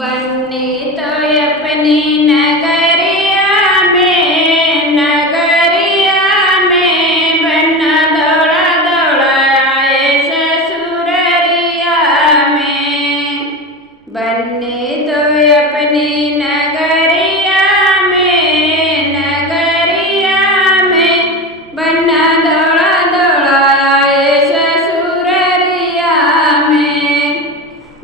बन्नी तो अपनी नगरिया में बन्ना दौड़ा दौड़ा आए ससुररिया में। बन्नी तो अपनी नगरिया में बन्ना दौड़ा दौड़ा आए ससुररिया में।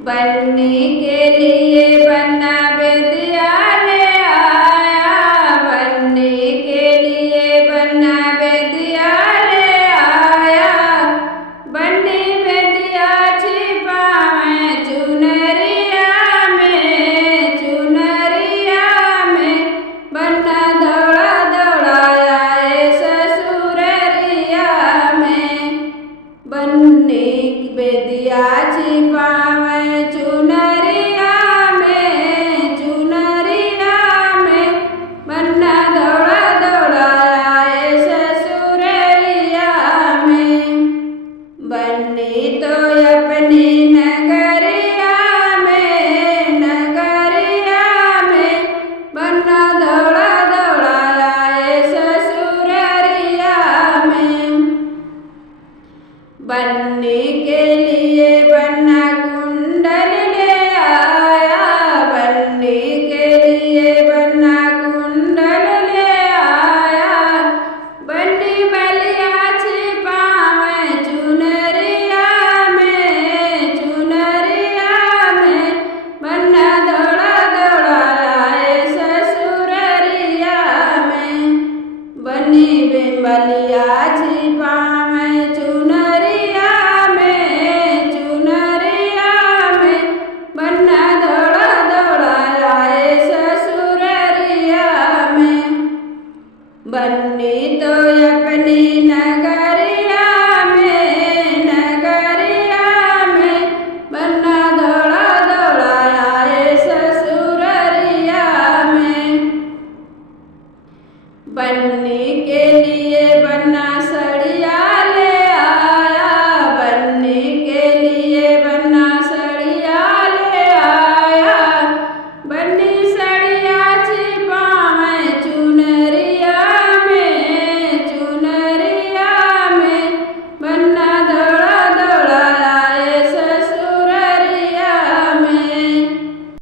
बन्नी के लिए बन्ना बेदिया ले आया, बन्नी के लिए बन्ना बेदिया ले आया। बन्नी बेदिया छिपावे चुनरिया में बन्ना दौड़ा दौड़ा आए ससुररिया में। बन्नी बेदिया छिपावे चुनरिया में बन्ना दौड़ा दौड़ा आए ससुररिया में। बन्नी तो अपनी नगरिया में बन्ना दौड़ा दौड़ा आए ससुररिया में। बन्नी के लिए बन्ना कुंडल ले आया, बन्नी के लिए बन्ना कुंडल ले आया। बन्नी बलिया छिपावे चुनरिया में बन्ना दौड़ा दौड़ा आए ससुररिया में। बन्नी बलिया छिपावे चुनरिया में बन्ना दौड़ा दौड़ा आए ससुररिया में। बन्नी तो अपनी नगरिया में बन्ना दौड़ा दौड़ा आए ससुररिया में। बन्नी के लिए बन्ना सड़िया